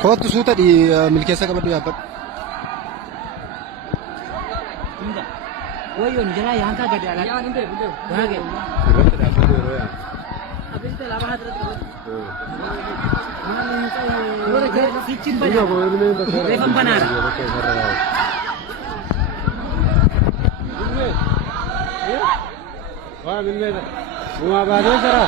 Kawat suuta di milkeessa qabadhu yaabadhu. वही हो निकला यहाँ का गड्ढा लगा यहाँ नहीं दे वहाँ के Irratti dhaabbatu yeroo yaa. अब इनसे लाभ हाथ रखो वो किचन बना रेफम बना रहा Waa bilmeedha. Waa baaduu jira.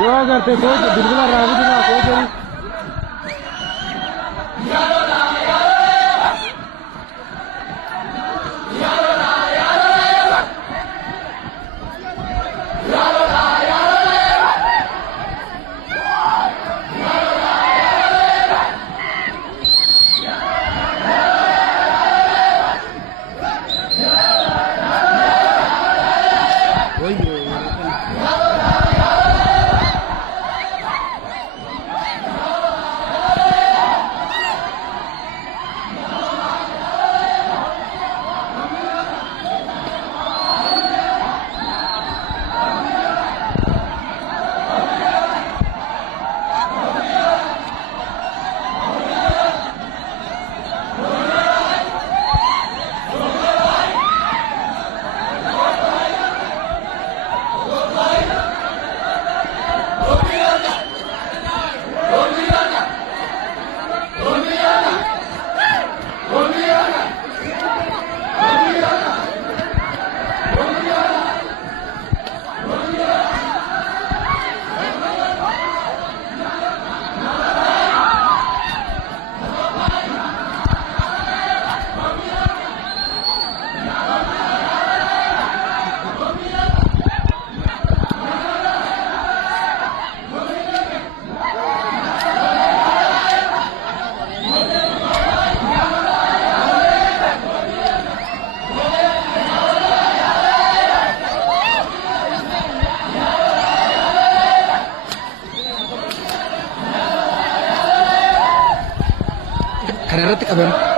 Yoo agartee koo bilbila raabidina koo jiri. Karena roti kabar.